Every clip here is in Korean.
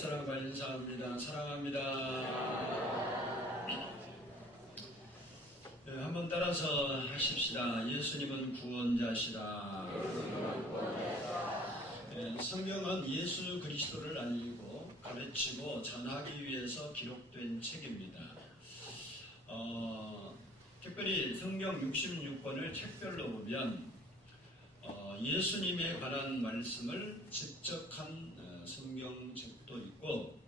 사랑과 인사합니다. 사랑합니다. 네, 한번 따라서 하십시다. 예수님은 구원자시다. 네, 성경은 예수 그리스도를 알리고 가르치고 전하기 위해서 기록된 책입니다. 특별히 성경 66권을 책별로 보면 예수님에 관한 말씀을 직접 한 성경책도 있고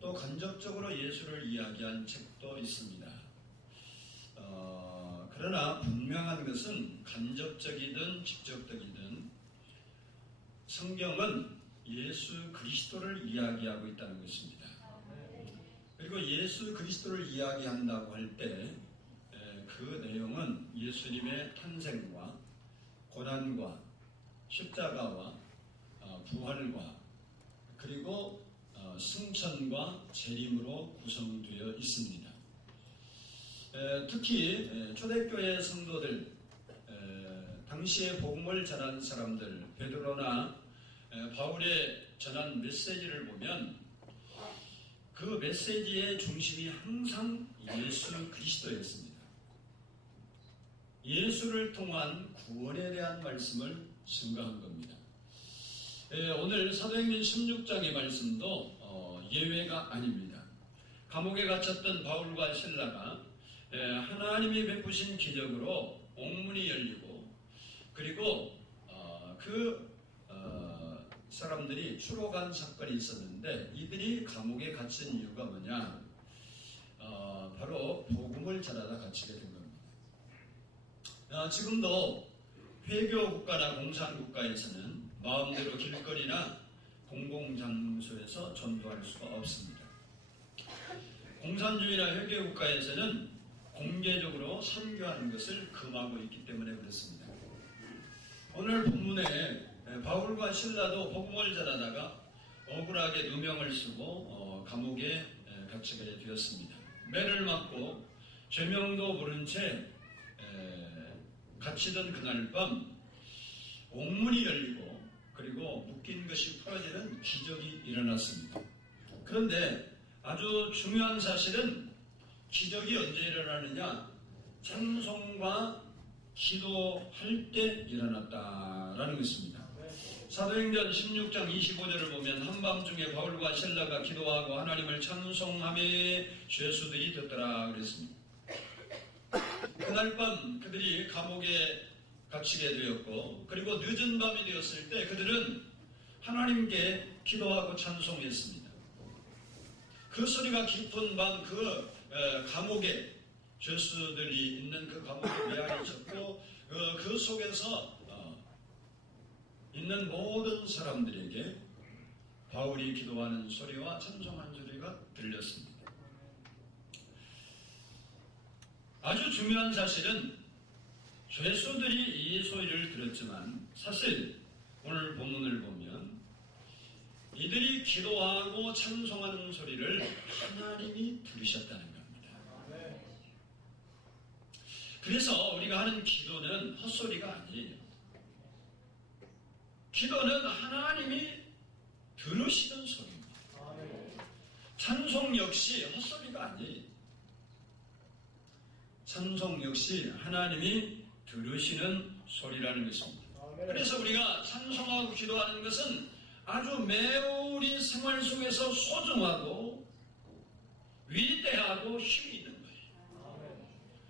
또 간접적으로 예수를 이야기한 책도 있습니다. 그러나 분명한 것은 간접적이든 직접적이든 성경은 예수 그리스도를 이야기하고 있다는 것입니다. 그리고 예수 그리스도를 이야기한다고 할 때 그 내용은 예수님의 탄생과 고난과 십자가와 부활과 그리고 승천과 재림으로 구성되어 있습니다. 특히 초대교회 성도들, 당시에 복음을 전한 사람들, 베드로나 바울의 전한 메시지를 보면 그 메시지의 중심이 항상 예수 그리스도였습니다. 예수를 통한 구원에 대한 말씀을 증거한 겁니다. 오늘 사도행전 16장의 말씀도 예외가 아닙니다. 감옥에 갇혔던 바울과 실라가 하나님이 베푸신 기적으로 옥문이 열리고 그리고 사람들이 추록한 사건이 있었는데 이들이 감옥에 갇힌 이유가 뭐냐? 바로 복음을 전하다 갇히게 된 겁니다. 지금도 회교국가나 공산국가에서는 마음대로 길거리나 공공장소에서 전도할 수가 없습니다. 공산주의나 회교국가에서는 공개적으로 선교하는 것을 금하고 있기 때문에 그렇습니다. 오늘 본문에 바울과 실라도 복음을 전하다가 억울하게 누명을 쓰고 감옥에 갇히게 되었습니다. 매를 맞고 죄명도 모른 채 갇히던 그날 밤 옥문이 열리고 그리고 묶인 것이 풀어지는 기적이 일어났습니다. 그런데 아주 중요한 사실은 기적이 언제 일어나느냐? 찬송과 기도할 때 일어났다라는 것입니다. 사도행전 16장 25절을 보면 한밤중에 바울과 실라가 기도하고 하나님을 찬송하며 죄수들이 듣더라 그랬습니다. 그날 밤 그들이 감옥에 갇히게 되었고 그리고 늦은 밤이 되었을 때 그들은 하나님께 기도하고 찬송했습니다. 그 소리가 깊은 밤 그 감옥에 죄수들이 있는 그 감옥에 메아리 쳤고 그 속에서 있는 모든 사람들에게 바울이 기도하는 소리와 찬송하는 소리가 들렸습니다. 아주 중요한 사실은 죄수들이 이 소리를 들었지만 사실 오늘 본문을 보면 이들이 기도하고 찬송하는 소리를 하나님이 들으셨다는 겁니다. 그래서 우리가 하는 기도는 헛소리가 아니에요. 기도는 하나님이 들으시는 소리입니다. 찬송 역시 헛소리가 아니에요. 찬송 역시 하나님이 들으시는 소리라는 것입니다. 그래서 우리가 찬송하고 기도하는 것은 아주 매우 우리 생활 속에서 소중하고 위대하고 힘이 있는 거예요.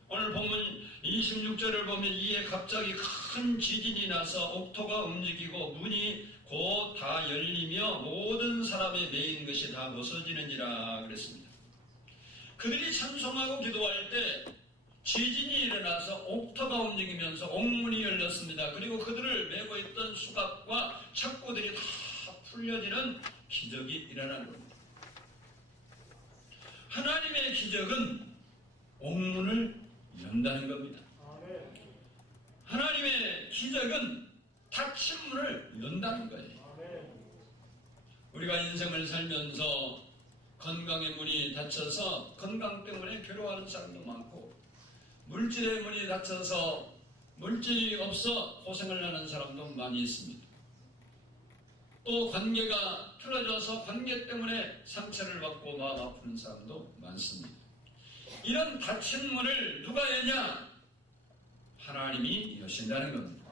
오늘 본문 26절을 보면 이에 갑자기 큰 지진이 나서 옥토가 움직이고 문이 곧 다 열리며 모든 사람의 매인 것이 다 벗어지는지라 그랬습니다. 그들이 찬송하고 기도할 때 지진이 일어나서 옥토가 움직이면서 옥문이 열렸습니다. 그리고 그들을 메고 있던 수갑과 착고들이 다 풀려지는 기적이 일어난 겁니다. 하나님의 기적은 옥문을 연다는 겁니다. 하나님의 기적은 닫힌 문을 연다는 거예요. 우리가 인생을 살면서 건강의 문이 닫혀서 건강 때문에 괴로워하는 사람도 많고 물질의 문이 닫혀서 물질이 없어 고생을 하는 사람도 많이 있습니다. 또 관계가 틀어져서 관계 때문에 상처를 받고 마음 아픈 사람도 많습니다. 이런 닫힌 문을 누가 여냐? 하나님이 여신다는 겁니다.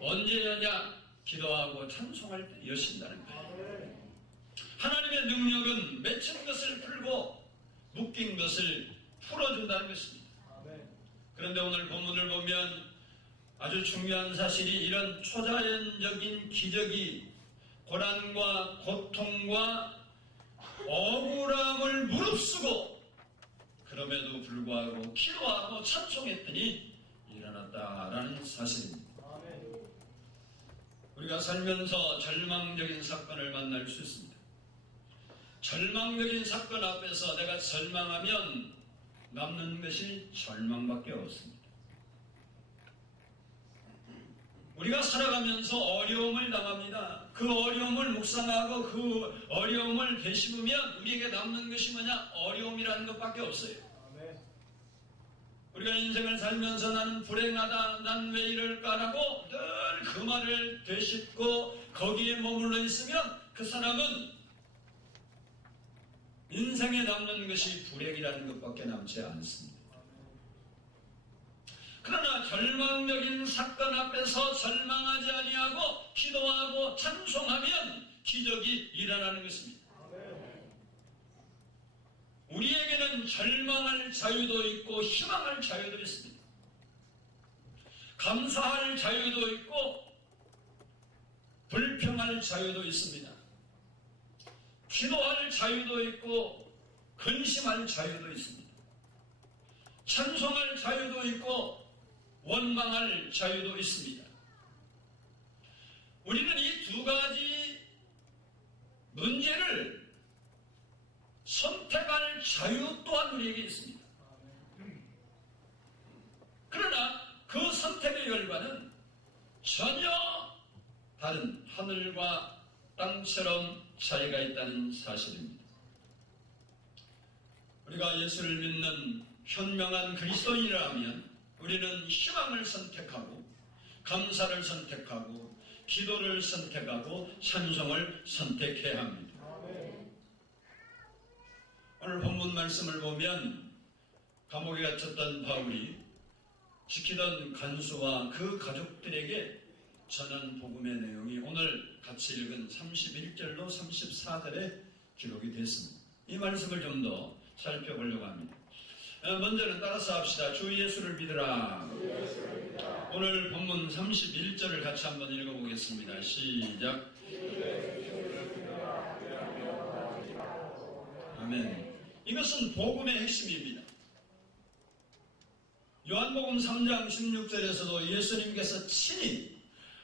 언제 여냐? 기도하고 찬송할 때 여신다는 거예요. 하나님의 능력은 맺힌 것을 풀고 묶인 것을 풀어준다는 것입니다. 그런데 오늘 본문을 보면 아주 중요한 사실이 이런 초자연적인 기적이 고난과 고통과 억울함을 무릅쓰고 그럼에도 불구하고 기도하고 찬송했더니 일어났다라는 사실입니다. 우리가 살면서 절망적인 사건을 만날 수 있습니다. 절망적인 사건 앞에서 내가 절망하면 남는 것이 절망밖에 없습니다. 우리가 살아가면서 어려움을 당합니다. 그 어려움을 묵상하고 그 어려움을 되씹으면 우리에게 남는 것이 뭐냐? 어려움이라는 것밖에 없어요. 우리가 인생을 살면서 나는 불행하다, 난 왜 이럴까라고 늘 그 말을 되씹고 거기에 머물러 있으면 그 사람은 인생에 남는 것이 불행이라는 것밖에 남지 않습니다. 그러나 절망적인 사건 앞에서 절망하지 아니하고 기도하고 찬송하면 기적이 일어나는 것입니다. 우리에게는 절망할 자유도 있고 희망할 자유도 있습니다. 감사할 자유도 있고 불평할 자유도 있습니다. 기도할 자유도 있고 근심할 자유도 있습니다. 찬송할 자유도 있고 원망할 자유도 있습니다. 우리는 이 두 가지 문제를 선택할 자유 또한 우리에게 있습니다. 그러나 그 선택의 결과는 전혀 다른 하늘과 땅처럼 차이가 있다는 사실입니다. 우리가 예수를 믿는 현명한 그리스도인이라면 우리는 희망을 선택하고 감사를 선택하고 기도를 선택하고 찬송을 선택해야 합니다. 오늘 본문 말씀을 보면 감옥에 갇혔던 바울이 지키던 간수와 그 가족들에게 전한 복음의 내용이 오늘 같이 읽은 31절로 34절에 기록이 됐습니다. 이 말씀을 좀 더 살펴보려고 합니다. 먼저는 따라서 합시다. 주 예수를 믿으라. 오늘 본문 31절을 같이 한번 읽어보겠습니다. 시작. 아멘. 이것은 복음의 핵심입니다. 요한복음 3장 16절에서도 예수님께서 친히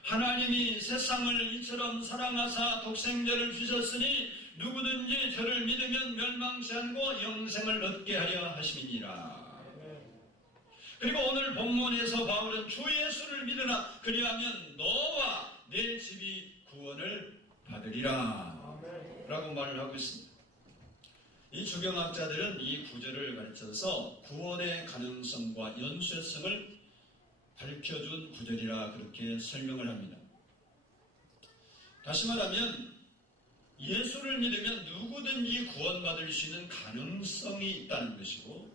하나님이 세상을 이처럼 사랑하사 독생자를 주셨으니 누구든지 저를 믿으면 멸망치 않고 영생을 얻게 하려 하심이니라. 그리고 오늘 본문에서 바울은 주 예수를 믿으나 그리하면 너와 내 집이 구원을 받으리라 라고 말을 하고 있습니다. 이 주경학자들은 이 구절을 가르쳐서 구원의 가능성과 연쇄성을 밝혀준 구절이라 그렇게 설명을 합니다. 다시 말하면 예수를 믿으면 누구든지 구원받을 수 있는 가능성이 있다는 것이고,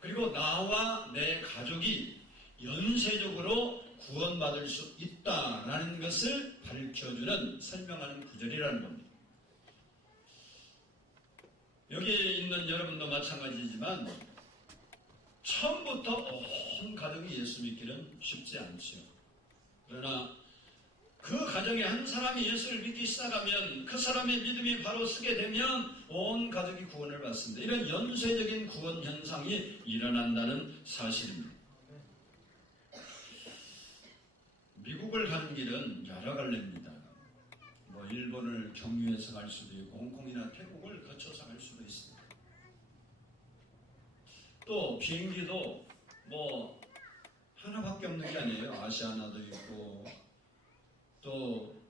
그리고 나와 내 가족이 연쇄적으로 구원받을 수 있다라는 것을 밝혀주는 설명하는 구절이라는 겁니다. 여기에 있는 여러분도 마찬가지지만 처음부터 온 가정이 예수 믿기는 쉽지 않죠. 그러나 그 가정에 한 사람이 예수를 믿기 시작하면 그 사람의 믿음이 바로 서게 되면 온 가족이 구원을 받습니다. 이런 연쇄적인 구원 현상이 일어난다는 사실입니다. 미국을 가는 길은 여러 갈래입니다. 일본을 경유해서 갈 수도 있고 홍콩이나 태국을 거쳐서 갈 수도 있습니다. 또 비행기도 하나밖에 없는 게 아니에요. 아시아나도 있고 또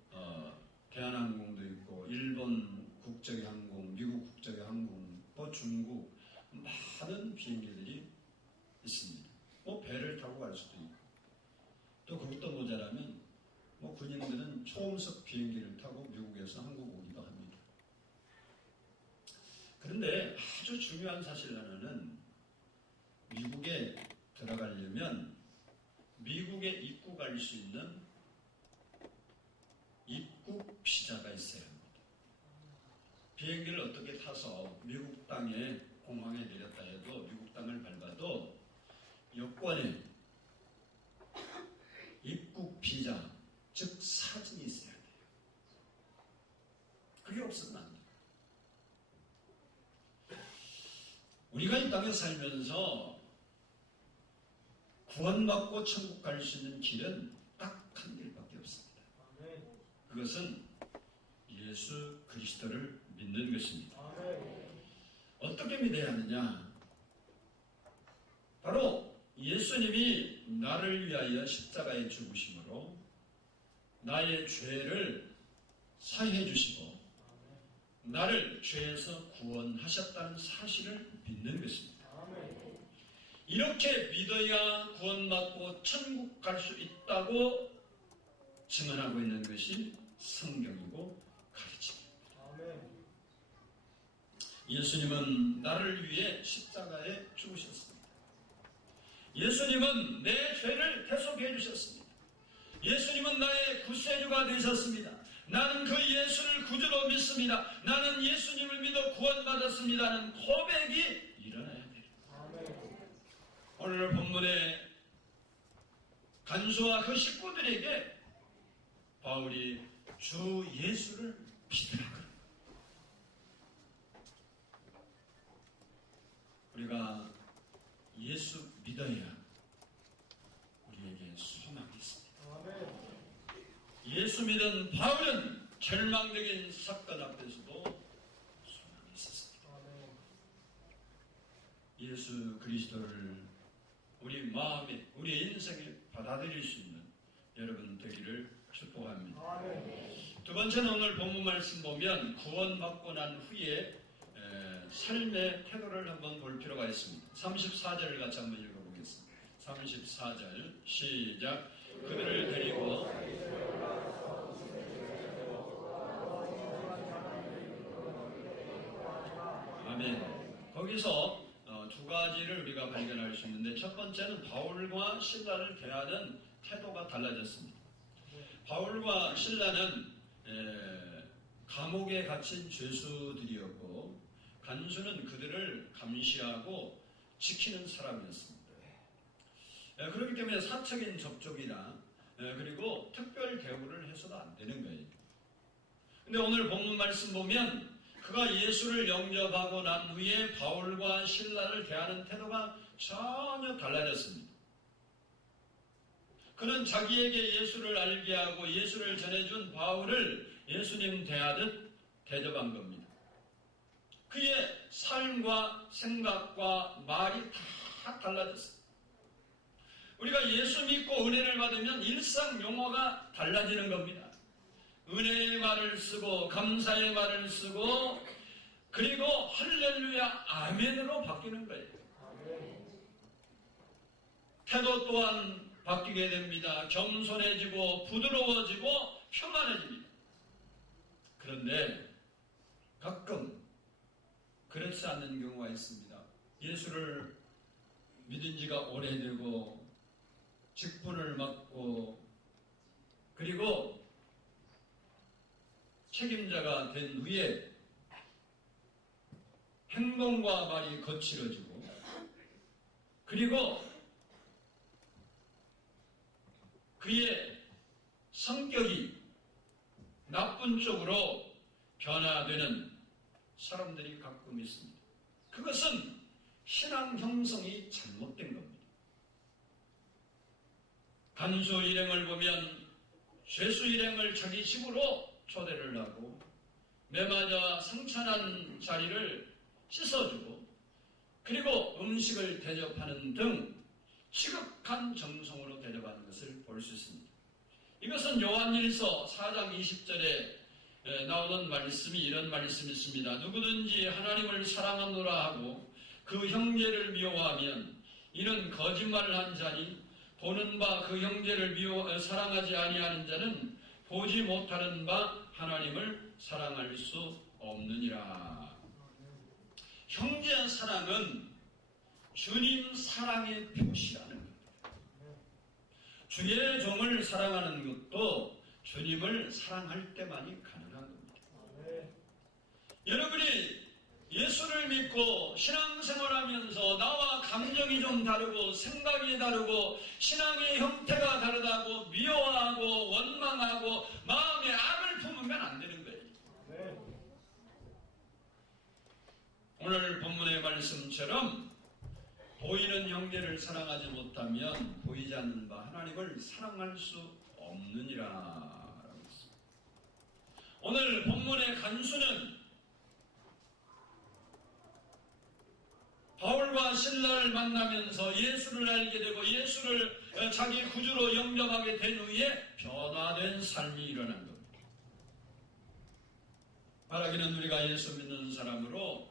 대한항공도 있고 일본 국적의 항공, 미국 국적의 항공, 또 중국 많은 비행기들이 있습니다. 배를 타고 갈 수도 있고 또 그것도 모자라면 군인들은 초음속 비행기를 타고 미국에서 위해서 한국 오기도 합니다. 그런데 아주 중요한 사실 하나는 미국에 들어가려면 미국에 입국할 수 있는 입국 비자가 있어야 합니다. 비행기를 어떻게 타서 미국 땅에 공항에 내렸다 해도 미국 땅을 밟아도 여권에 입국 비자, 즉 사진이 있어야 돼요. 그게 없으면 안 돼요. 우리가 이 땅에 살면서 구원받고 천국 갈 수 있는 길은 딱 한 길밖에 없습니다. 그것은 예수 그리스도를 믿는 것입니다. 어떻게 믿어야 하느냐? 바로 예수님이 나를 위하여 십자가에 죽으심으로 나의 죄를 사해 주시고 나를 죄에서 구원하셨다는 사실을 믿는 것입니다. 이렇게 믿어야 구원받고 천국 갈 수 있다고 증언하고 있는 것이 성경이고 가르침입니다. 예수님은 나를 위해 십자가에 죽으셨습니다. 예수님은 내 죄를 대속해 주셨습니다. 예수님은 나의 구세주가 되셨습니다. 나는 그 예수를 구주로 믿습니다. 나는 예수님을 믿어 구원받았습니다는 고백이 일어나야 돼요. 오늘 본문의 간수와 그 식구들에게 바울이 주 예수를 믿으라 그럽니다. 우리가 예수 믿어야 우리에게 소망이 있습니다. 예수 믿은 바울은 절망적인 사건 앞에서도 소망이 있었습니다. 예수 그리스도를 우리 마음에, 우리 인생에 받아들일 수 있는 여러분 되기를 축복합니다. 두 번째는 오늘 본문 말씀 보면 구원받고 난 후에 삶의 태도를 한번 볼 필요가 있습니다. 34절을 같이 한번 읽어보겠습니다. 34절 시작. 그들을 데리고 아멘. 거기서 두 가지를 우리가 발견할 수 있는데 첫 번째는 바울과 신라를 대하는 태도가 달라졌습니다. 바울과 신라는 감옥에 갇힌 죄수들이었고 간수는 그들을 감시하고 지키는 사람이었습니다. 그렇기 때문에 사적인 접촉이나 그리고 특별 대우를 해서도 안 되는 거예요. 근데 오늘 본문 말씀 보면 그가 예수를 영접하고 난 후에 바울과 신라를 대하는 태도가 전혀 달라졌습니다. 그는 자기에게 예수를 알게 하고 예수를 전해준 바울을 예수님 대하듯 대접한 겁니다. 그의 삶과 생각과 말이 다 달라졌어요. 우리가 예수 믿고 은혜를 받으면 일상 용어가 달라지는 겁니다. 은혜의 말을 쓰고 감사의 말을 쓰고 그리고 할렐루야 아멘으로 바뀌는 거예요. 태도 또한 바뀌게 됩니다. 겸손해지고 부드러워지고 평안해집니다. 그런데 가끔 그렇지 않는 경우가 있습니다. 예수를 믿은 지가 오래되고 직분을 맡고 그리고 책임자가 된 후에 행동과 말이 거칠어지고 그리고 그의 성격이 나쁜 쪽으로 변화되는 사람들이 가끔 있습니다. 그것은 신앙 형성이 잘못된 겁니다. 간수 일행을 보면 죄수 일행을 자기 집으로 초대를 하고 매맞아 상처난 자리를 씻어주고 그리고 음식을 대접하는 등 지극한 정성으로 대접하는 것을 볼 수 있습니다. 이것은 요한일서 4장 20절에 나오는 말씀이 이런 말씀이 있습니다. 누구든지 하나님을 사랑하노라 하고 그 형제를 미워하면 이는 거짓말을 한 자니 보는 바 그 형제를 사랑하지 아니하는 자는 보지 못하는 바 하나님을 사랑할 수 없느니라. 형제 사랑은 주님 사랑의 표시라는 겁니다. 주의 종을 사랑하는 것도 주님을 사랑할 때만이 가능한 겁니다. 여러분이 예수를 믿고 신앙생활하면서 나와 감정이 좀 다르고 생각이 다르고 신앙의 형태가 다르다고 미워하고 원망하고 마음에 악을 품으면 안 되는 거예요. 오늘 본문의 말씀처럼 보이는 형제를 사랑하지 못하면 보이지 않는 바 하나님을 사랑할 수 없느니라 라고 했습니다. 오늘 본문의 간수는 바울과 신라를 만나면서 예수를 알게 되고 예수를 자기 구주로 영접하게 된 후에 변화된 삶이 일어난 겁니다. 말하기는 우리가 예수 믿는 사람으로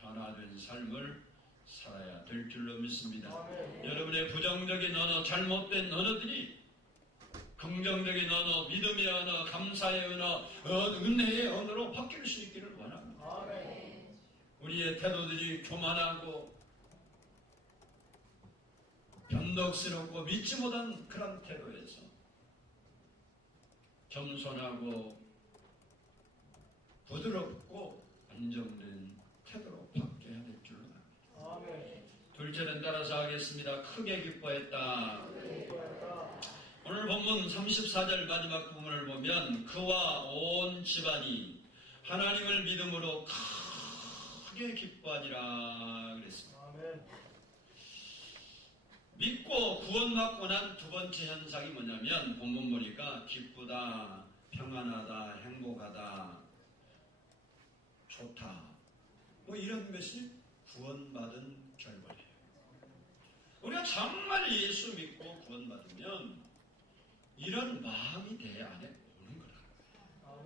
변화된 삶을 살아야 될 줄로 믿습니다. 여러분의 부정적인 언어, 잘못된 언어들이 긍정적인 언어, 믿음의 언어, 감사의 언어, 은혜의 언어로 바뀔 수 있기를 원합니다. 우리의 태도들이 교만하고 변덕스럽고 믿지 못한 그런 태도에서 겸손하고 부드럽고 안정된 태도로 바뀌어야 될 줄로 압니다. 둘째는 따라서 하겠습니다. 크게 기뻐했다. 오늘 본문 34절 마지막 부분을 보면 그와 온 집안이 하나님을 믿음으로 크게 기뻐하니라 그랬습니다. 믿고 구원받고 난 두 번째 현상이 뭐냐면 본문 보니까 기쁘다, 평안하다, 행복하다, 좋다 뭐 이런 것이 구원받은 결과예요. 우리가 정말 예수 믿고 구원받으면 이런 마음이 내 안에 오는 거라.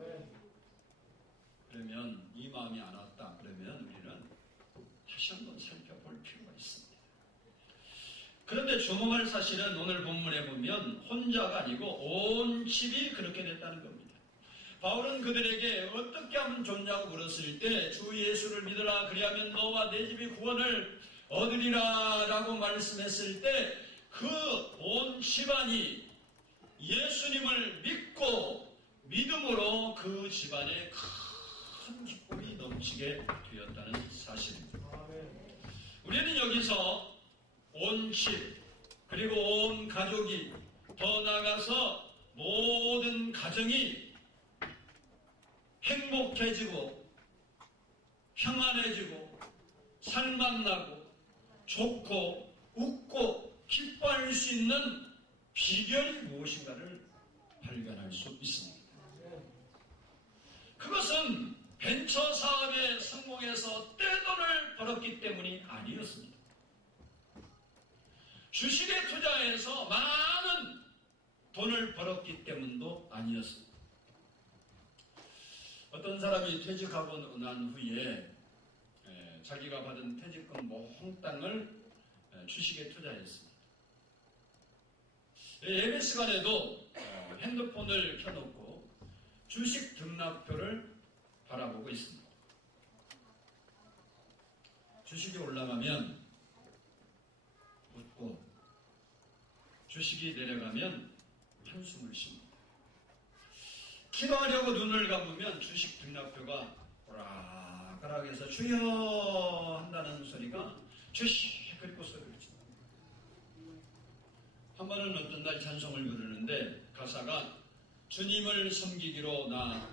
그러면 이 마음이 안 왔다 그러면 우리는 다시 한번 살펴볼 필요가 있습니다. 그런데 주목할 사실은 오늘 본문에 보면 혼자가 아니고 온 집이 그렇게 됐다는 겁니다. 바울은 그들에게 어떻게 하면 좋냐고 물었을 때 주 예수를 믿으라 그리하면 너와 내 집이 구원을 얻으리라 라고 말씀했을 때 그 온 집안이 예수님을 믿고 믿음으로 그 집안에 큰 기쁨이 넘치게 되었다는 사실입니다. 우리는 여기서 온 집 그리고 온 가족이 더 나아가서 모든 가정이 행복해지고 평안해지고 살맛나고 좋고 웃고 기뻐할 수 있는 비결이 무엇인가를 발견할 수 있습니다. 그것은 벤처 사업에 성공해서 떼돈을 벌었기 때문이 아니었습니다. 주식에 투자해서 많은 돈을 벌었기 때문도 아니었습니다. 어떤 사람이 퇴직하고 난 후에 자기가 받은 퇴직금 몽땅을 주식에 투자했습니다. 예배 시간에도 핸드폰을 켜놓고 주식 등락표를 바라보고 있습니다. 주식이 올라가면 웃고 주식이 내려가면 한숨을 쉽니다. 기도하려고 눈을 감으면 주식 등락표가 오락가락해서 주여 한다는 소리가 주식 그리고 소리를 칩니다. 한 번은 어떤 날 찬송을 부르는데 가사가 주님을 섬기기로 나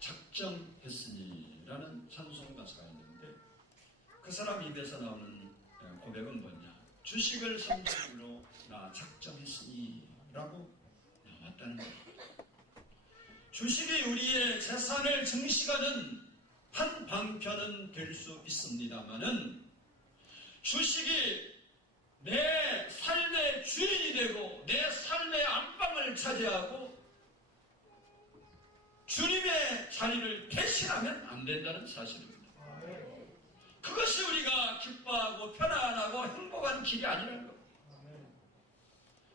작정했으니 라는 찬송 가사가 있는데 그 사람 입에서 나오는 고백은 뭐냐, 주식을 섬기기로 나 작정했으니 라고 나왔다는 겁니다. 주식이 우리의 재산을 증식하는 한 방편은 될 수 있습니다만은 주식이 내 삶의 주인이 되고 내 삶의 안방을 차지하고 주님의 자리를 대신하면 안 된다는 사실입니다. 그것이 우리가 기뻐하고 편안하고 행복한 길이 아니라는 겁니다.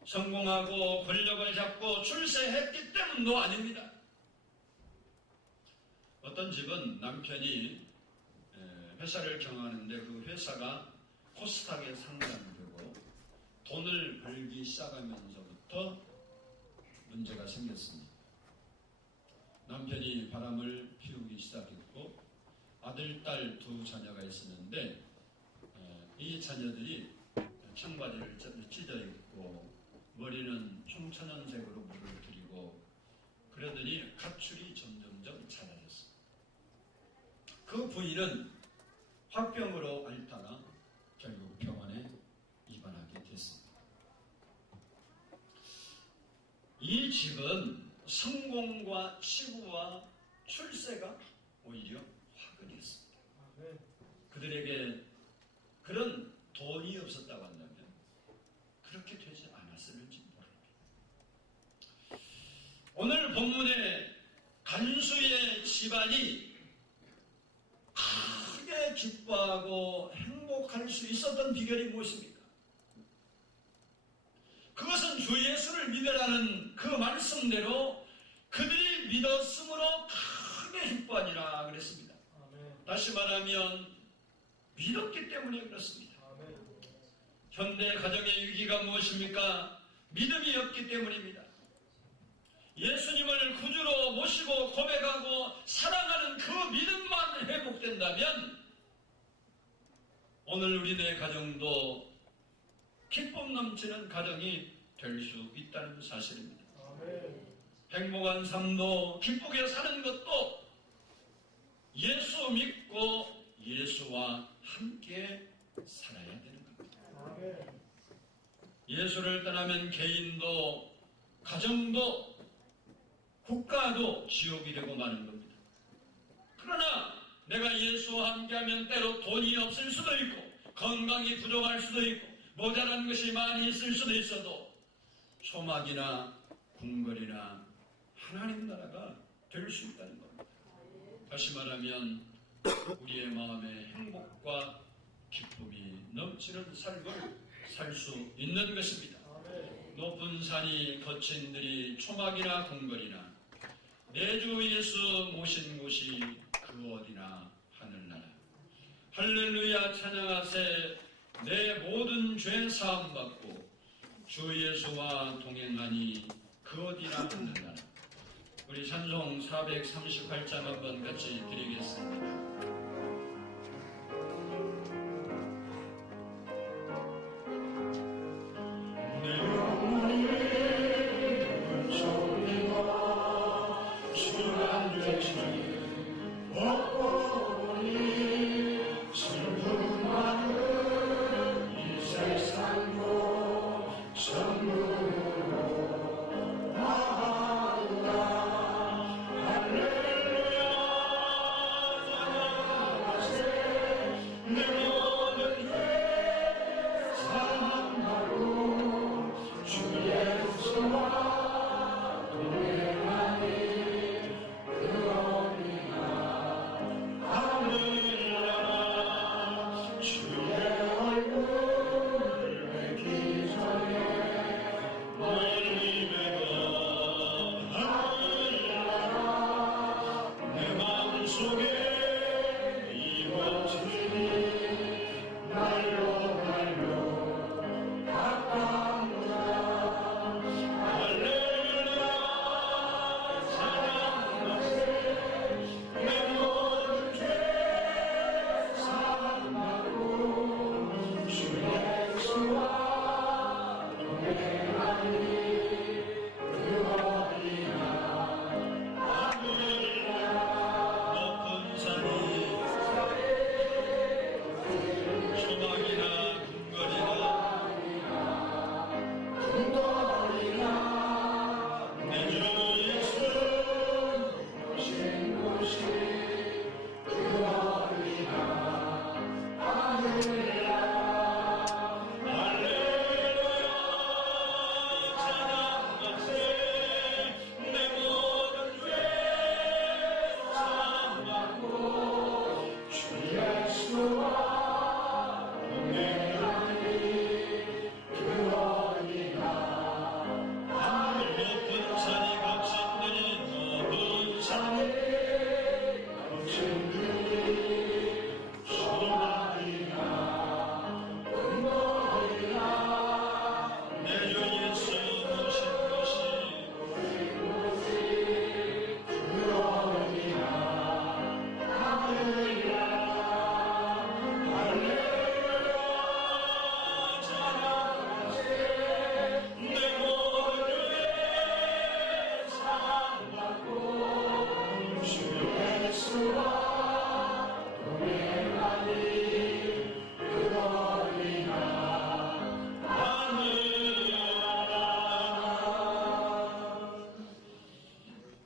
성공하고 권력을 잡고 출세했기 때문도 아닙니다. 어떤 집은 남편이 회사를 경영하는데 그 회사가 코스닥에 상장되고 돈을 벌기 시작하면서부터 문제가 생겼습니다. 남편이 바람을 피우기 시작했고 아들, 딸 두 자녀가 있었는데 이 자녀들이 청바지를 찢어 입고 머리는 청천연색으로 물을 들이고 그러더니 가출이 점점점 잦아졌습니다. 그 부인은 화병으로 앓다가 결국 병원에 입원하게 됐습니다. 이 집은 성공과 치부와 출세가 오히려 화근이었습니다. 그들에게 그런 돈이 없었다고 한다면 그렇게 되지 않았을지 모릅니다. 오늘 본문의 간수의 집안이 크게 기뻐하고 행복할 수 있었던 비결이 무엇입니까? 그것은 주 예수를 믿으라는 그 말씀대로 그들이 믿었으므로 크게 기뻐하니라 그랬습니다. 다시 말하면 믿었기 때문에 그렇습니다. 현대 가정의 위기가 무엇입니까? 믿음이 없기 때문입니다. 예수님을 구주로 모시고 고백하고 사랑하는 그 믿음만 회복된다면 오늘 우리네 가정도 기쁨 넘치는 가정이 될 수 있다는 사실입니다. 행복한 삶도 기쁘게 사는 것도 예수 믿고 예수와 함께 살아야 되는 겁니다. 예수를 떠나면 개인도 가정도 국가도 지옥이 되고 마는 겁니다. 그러나 내가 예수와 함께하면 때로 돈이 없을 수도 있고 건강이 부족할 수도 있고 모자란 것이 많이 있을 수도 있어도 초막이나 궁궐이나 하나님 나라가 될 수 있다는 겁니다. 다시 말하면 우리의 마음에 행복과 기쁨이 넘치는 삶을 살 수 있는 것입니다. 높은 산이 거친 들이 초막이나 궁궐이나 내 주 예수 모신 곳이 그 어디나 하늘나라. 할렐루야 찬양하세. 내 모든 죄 사함받고 주 예수와 동행하니 그 어디나 하늘나라. 우리 찬송 438장 한번 같이 드리겠습니다. 할렐루야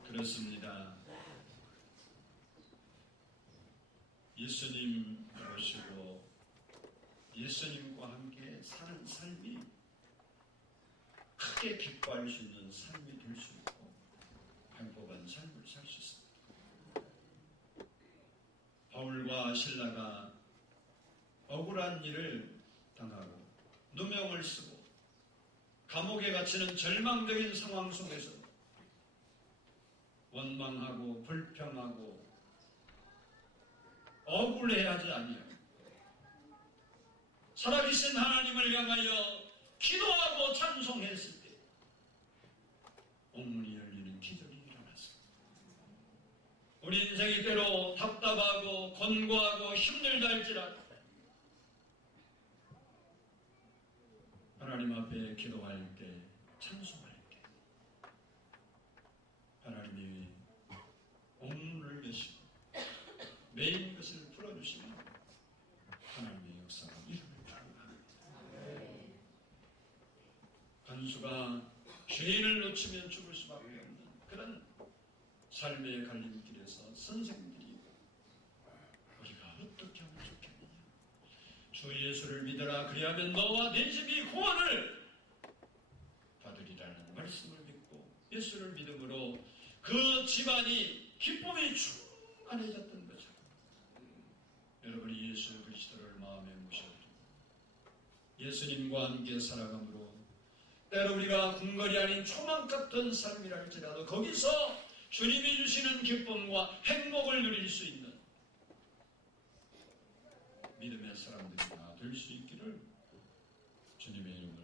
그렇습니다. 예수님 모시고 예수님과 함께 사는 삶이 크게 기뻐할 수 있는 삶이 될 수 있고 행복한 삶을 살 수 있습니다. 바울과 실라가 억울한 일을 당하고 누명을 쓰고 감옥에 갇히는 절망적인 상황 속에서 원망하고 불평하고 억울해하지 아니하고 살아계신 하나님을 향하여 기도하고 찬송했을 때 옥문이 열리는 기적이 일어났습니다. 우리 인생이 때로 답답하고 곤고하고 힘들다 할지라도 하나님 앞에 기도할 때, 찬송할 때 하나님이 옥문을 여시고 매인 것을 풀어주시면 하나님의 역사가 이름을 부릅니다. 간수가 죄인을 놓치면 죽을 수밖에 없는 그런 삶의 갈림길에서 선생들이 우리가 어떻게 하면 좋겠느냐. 주 예수를 믿어라. 그리하면 너와 내 집이 구원을 받으리라는 말씀을 믿고 예수를 믿음으로 그 집안이 기쁨이 충만해졌던 거죠. 여러분이 예수 그리스도를 마음에 모셔도 예수님과 함께 살아감으로 때로 우리가 궁궐이 아닌 초막 같은 삶이라 할지라도 거기서 주님이 주시는 기쁨과 행복을 누릴 수 있는 믿음의 사람들이 다 될 수 있기를 주님의 이름으로